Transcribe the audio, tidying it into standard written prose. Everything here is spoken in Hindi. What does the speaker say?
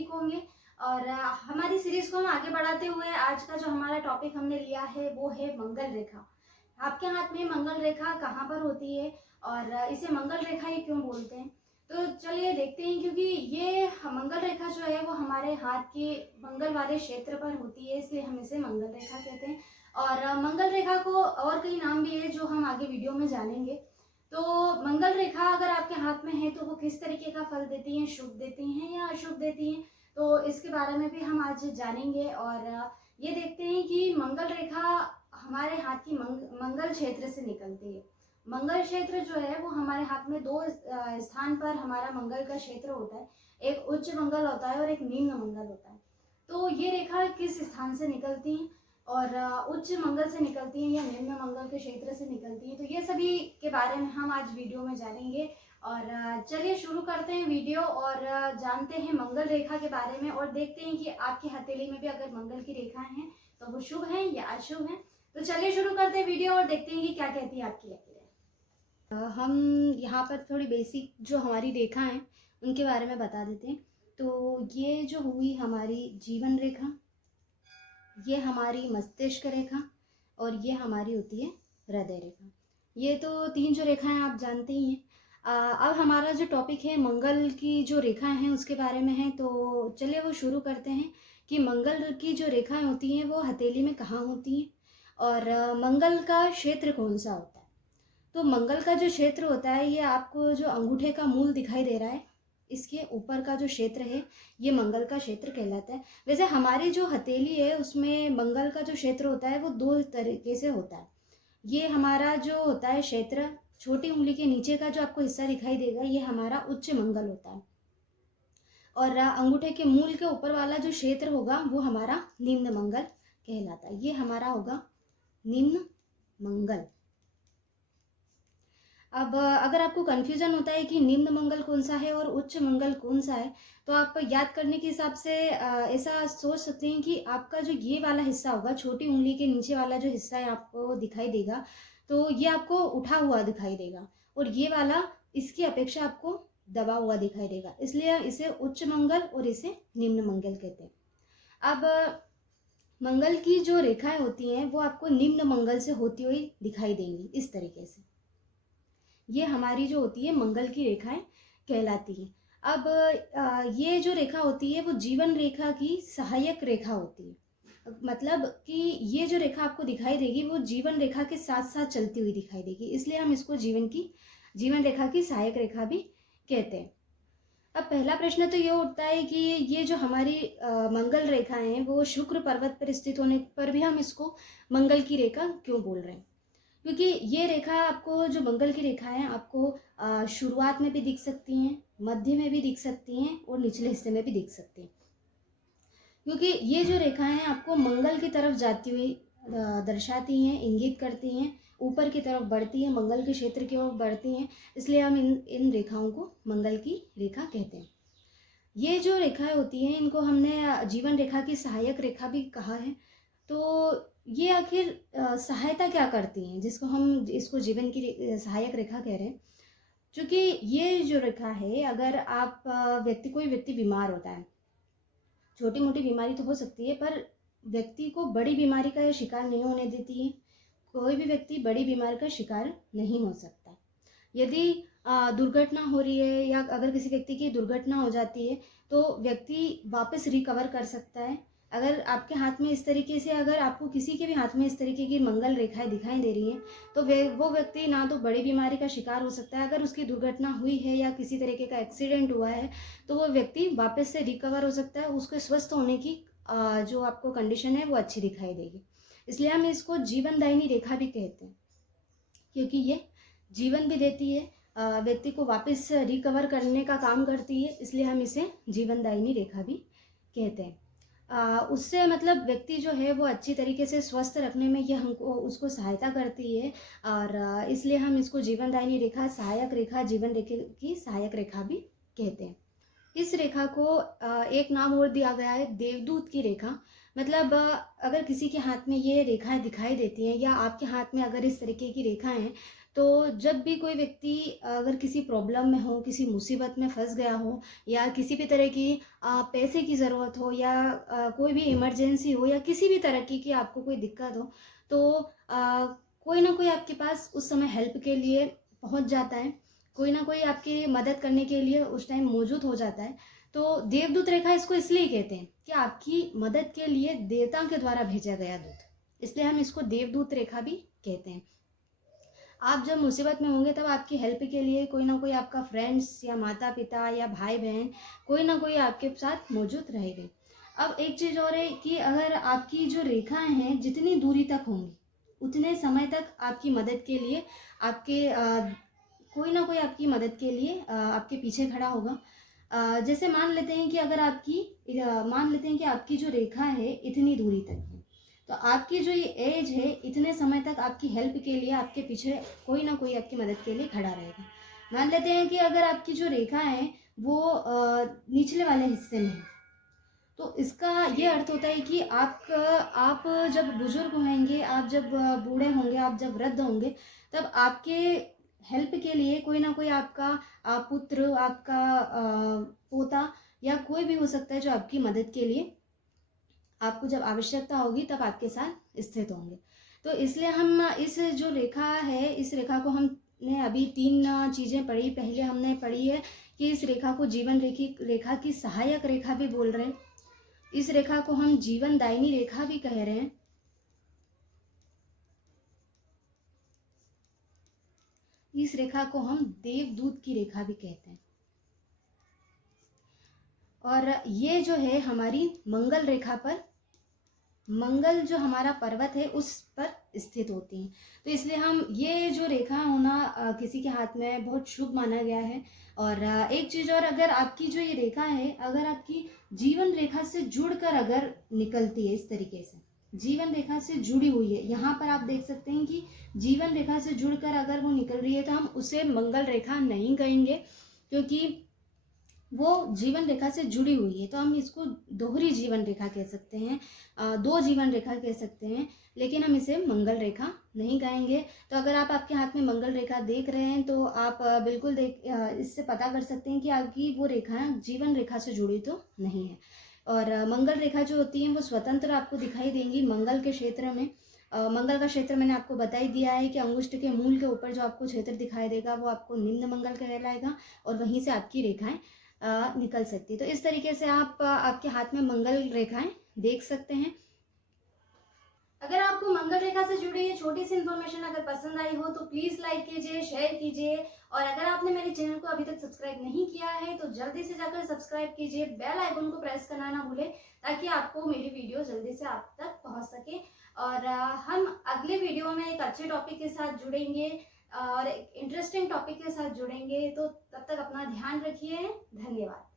ठीक होंगे। और हमारी सीरीज को हम आगे बढ़ाते हुए आज का जो हमारा टॉपिक हमने लिया है वो है मंगल रेखा। आपके हाथ में मंगल रेखा कहाँ पर होती है और इसे मंगल रेखा ही क्यों बोलते हैं, तो चलिए देखते हैं। क्योंकि ये मंगल रेखा जो है वो हमारे हाथ के मंगल वाले क्षेत्र पर होती है, इसलिए हम इसे मंगल रेखा कहते हैं। और मंगल रेखा को और कई नाम भी है जो हम आगे वीडियो में जानेंगे। तो मंगल रेखा अगर आपके हाथ में है तो वो किस तरीके का फल देती है, शुभ देती हैं या अशुभ देती हैं, तो इसके बारे में भी हम आज जानेंगे। और ये देखते हैं कि मंगल रेखा हमारे हाथ की मंगल क्षेत्र से निकलती है। मंगल क्षेत्र जो है वो हमारे हाथ में दो स्थान पर हमारा मंगल का क्षेत्र होता है, एक उच्च मंगल होता है और एक निम्न मंगल होता है। तो ये रेखा किस स्थान से निकलती है और उच्च मंगल से निकलती है या निम्न मंगल के क्षेत्र से निकलती है, तो ये सभी के बारे में हम आज वीडियो में जानेंगे। और चलिए शुरू करते हैं वीडियो और जानते हैं मंगल रेखा के बारे में और देखते हैं कि आपकी हथेली में भी अगर मंगल की रेखा है तो वो शुभ है या अशुभ है। तो चलिए शुरू करते हैं वीडियो और देखते हैं कि क्या कहती है आपकी हथेली। हम यहाँ पर थोड़ी बेसिक जो हमारी रेखा है उनके बारे में बता देते हैं। तो ये जो हुई हमारी जीवन रेखा, ये हमारी मस्तिष्क रेखा और ये हमारी होती है हृदय रेखा। ये तो तीन जो रेखाएं आप जानते ही हैं। अब हमारा जो टॉपिक है मंगल की जो रेखाएं हैं उसके बारे में है, तो चलिए वो शुरू करते हैं कि मंगल की जो रेखाएं होती हैं वो हथेली में कहाँ होती हैं और मंगल का क्षेत्र कौन सा होता है। तो मंगल का जो क्षेत्र होता है ये आपको जो अंगूठे का मूल दिखाई दे रहा है, इसके ऊपर का जो क्षेत्र है ये मंगल का क्षेत्र कहलाता है। वैसे हमारी जो हथेली है उसमें मंगल का जो क्षेत्र होता है वो दो तरीके से होता है। ये हमारा जो होता है क्षेत्र, छोटी उंगली के नीचे का जो आपको हिस्सा दिखाई देगा ये हमारा उच्च मंगल होता है और अंगूठे के मूल के ऊपर वाला जो क्षेत्र होगा वो हमारा निम्न मंगल कहलाता है। ये हमारा होगा निम्न मंगल। अब अगर आपको कन्फ्यूजन होता है कि निम्न मंगल कौन सा है और उच्च मंगल कौन सा है, तो आप याद करने के हिसाब से ऐसा सोच सकते हैं कि आपका जो ये वाला हिस्सा होगा, छोटी उंगली के नीचे वाला जो हिस्सा है आपको दिखाई देगा, तो ये आपको उठा हुआ दिखाई देगा और ये वाला इसकी अपेक्षा आपको दबा हुआ दिखाई देगा, इसलिए इसे उच्च मंगल और इसे निम्न मंगल कहते हैं। अब मंगल की जो रेखाएं होती हैं वो आपको निम्न मंगल से होती हुई दिखाई देंगी इस तरीके से। ये हमारी जो होती है मंगल की रेखाएं कहलाती हैं। अब ये जो रेखा होती है वो जीवन रेखा की सहायक रेखा होती है, मतलब कि ये जो रेखा आपको दिखाई देगी वो जीवन रेखा के साथ साथ चलती हुई दिखाई देगी, इसलिए हम इसको जीवन रेखा की सहायक रेखा भी कहते हैं। अब पहला प्रश्न तो ये उठता है कि ये जो हमारी मंगल रेखा है वो शुक्र पर्वत पर स्थित होने पर भी हम इसको मंगल की रेखा क्यों बोल रहे हैं, क्योंकि ये रेखा आपको जो मंगल की रेखा है आपको शुरुआत में भी दिख सकती हैं, मध्य में भी दिख सकती हैं और निचले हिस्से में भी दिख सकती हैं। क्योंकि ये जो रेखाएं हैं आपको मंगल की तरफ जाती हुई दर्शाती हैं, इंगित करती हैं, ऊपर की तरफ बढ़ती हैं, मंगल के क्षेत्र की ओर बढ़ती हैं, इसलिए हम इन रेखाओं को मंगल की रेखा कहते हैं। ये जो रेखाएं होती हैं इनको हमने जीवन रेखा की सहायक रेखा भी कहा है। तो ये आखिर सहायता क्या करती हैं जिसको हम इसको जीवन की सहायक रेखा कह रहे हैं। क्योंकि ये जो रेखा है, अगर आप कोई व्यक्ति बीमार होता है, छोटी मोटी बीमारी तो हो सकती है पर व्यक्ति को बड़ी बीमारी का शिकार नहीं होने देती है। कोई भी व्यक्ति बड़ी बीमारी का शिकार नहीं हो सकता। यदि दुर्घटना हो रही है या अगर किसी व्यक्ति की दुर्घटना हो जाती है तो व्यक्ति वापस रिकवर कर सकता है। अगर आपके हाथ में इस तरीके से, अगर आपको किसी के भी हाथ में इस तरीके की मंगल रेखाएं दिखाई दे रही हैं तो वो व्यक्ति ना तो बड़ी बीमारी का शिकार हो सकता है, अगर उसकी दुर्घटना हुई है या किसी तरीके का एक्सीडेंट हुआ है तो वो व्यक्ति वापस से रिकवर हो सकता है, उसके स्वस्थ होने की जो आपको कंडीशन है वो अच्छी दिखाई देगी। इसलिए हम इसको जीवनदायिनी रेखा भी कहते हैं, क्योंकि ये जीवन भी देती है, व्यक्ति को वापस रिकवर करने का काम करती है, इसलिए हम इसे जीवनदायिनी रेखा भी कहते हैं। उससे मतलब व्यक्ति जो है वो अच्छी तरीके से स्वस्थ रखने में ये हमको उसको सहायता करती है और इसलिए हम इसको जीवनदायिनी रेखा, सहायक रेखा, जीवन रेखा की सहायक रेखा भी कहते हैं। इस रेखा को एक नाम और दिया गया है देवदूत की रेखा। मतलब अगर किसी के हाथ में ये रेखाएं दिखाई देती हैं या आपके हाथ में अगर इस तरीके की रेखाएं हैं तो जब भी कोई व्यक्ति अगर किसी प्रॉब्लम में हो, किसी मुसीबत में फँस गया हो या किसी भी तरह की पैसे की ज़रूरत हो या कोई भी इमरजेंसी हो या किसी भी तरह की आपको कोई दिक्कत हो, तो कोई ना कोई आपके पास उस समय हेल्प के लिए पहुँच जाता है। कोई ना कोई आपकी मदद करने के लिए उस टाइम मौजूद हो जाता है। तो देवदूत रेखा इसको इसलिए कहते हैं कि आपकी मदद के लिए देवताओं के द्वारा भेजा गया दूत, इसलिए हम इसको देवदूत रेखा भी कहते हैं। आप जब मुसीबत में होंगे तब आपकी हेल्प के लिए कोई ना कोई आपका फ्रेंड्स या माता पिता या भाई बहन कोई ना कोई आपके साथ मौजूद रहेंगे। अब एक चीज़ और है कि अगर आपकी जो रेखाएं हैं जितनी दूरी तक होंगी उतने समय तक आपकी मदद के लिए आपके कोई ना कोई आपकी मदद के लिए आपके पीछे खड़ा होगा। जैसे मान लेते हैं कि अगर मान लेते हैं कि आपकी जो रेखा है इतनी दूरी तक है, तो आपकी जो ये एज है इतने समय तक आपकी हेल्प के लिए आपके पीछे कोई ना कोई आपकी मदद के लिए खड़ा रहेगा। मान लेते हैं कि अगर आपकी जो रेखा है वो निचले वाले हिस्से में है, तो इसका ये अर्थ होता है कि आप जब बुजुर्ग होंगे, आप जब बूढ़े होंगे, आप जब वृद्ध होंगे, तब आपके हेल्प के लिए कोई ना कोई आपका पुत्र, आपका पोता या कोई भी हो सकता है जो आपकी मदद के लिए आपको जब आवश्यकता होगी तब आपके साथ स्थित होंगे। तो इसलिए हम इस जो रेखा है, इस रेखा को हमने अभी 3 चीज़ें पढ़ी। पहले हमने पढ़ी है कि इस रेखा को जीवन रेखा की सहायक रेखा भी बोल रहे हैं। इस रेखा को हम जीवन दायिनी रेखा भी कह रहे हैं। इस रेखा को हम देवदूत की रेखा भी कहते हैं। और ये जो है हमारी मंगल रेखा पर, मंगल जो हमारा पर्वत है उस पर स्थित होती हैं। तो इसलिए हम ये जो रेखा होना किसी के हाथ में बहुत शुभ माना गया है। और एक चीज़ और, अगर आपकी जो ये रेखा है अगर आपकी जीवन रेखा से जुड़कर अगर निकलती है, इस तरीके से जीवन रेखा से जुड़ी हुई है, यहाँ पर आप देख सकते हैं कि जीवन रेखा से जुड़कर अगर वो निकल रही है तो हम उसे मंगल रेखा नहीं कहेंगे, क्योंकि वो जीवन रेखा से जुड़ी हुई है। तो हम इसको दोहरी जीवन रेखा कह सकते हैं, 2 जीवन रेखा कह सकते हैं, लेकिन हम इसे मंगल रेखा नहीं कहेंगे। तो अगर आप आपके हाथ में मंगल रेखा देख रहे हैं तो आप बिल्कुल इससे पता कर सकते हैं कि आपकी वो रेखा जीवन रेखा से जुड़ी तो नहीं है। और मंगल रेखा जो होती है वो स्वतंत्र आपको दिखाई देंगी मंगल के क्षेत्र में। मंगल का क्षेत्र मैंने आपको बता ही दिया है कि अंगुष्ठ के मूल के ऊपर जो आपको क्षेत्र दिखाई देगा वो आपको निम्न मंगल कहलाएगा, और वहीं से आपकी रेखाएं निकल सकती है। तो इस तरीके से आप आपके हाथ में मंगल रेखाएं देख सकते हैं। अगर आपको मंगल रेखा से जुड़ी ये छोटी सी इन्फॉर्मेशन अगर पसंद आई हो तो प्लीज़ लाइक कीजिए, शेयर कीजिए, और अगर आपने मेरे चैनल को अभी तक सब्सक्राइब नहीं किया है तो जल्दी से जाकर सब्सक्राइब कीजिए, बेल आइकन को प्रेस करना ना भूलें ताकि आपको मेरी वीडियो जल्दी से आप तक पहुंच सके। और हम अगले वीडियो में एक अच्छे टॉपिक के साथ जुड़ेंगे और एक इंटरेस्टिंग टॉपिक के साथ जुड़ेंगे। तो तब तक अपना ध्यान रखिए। धन्यवाद।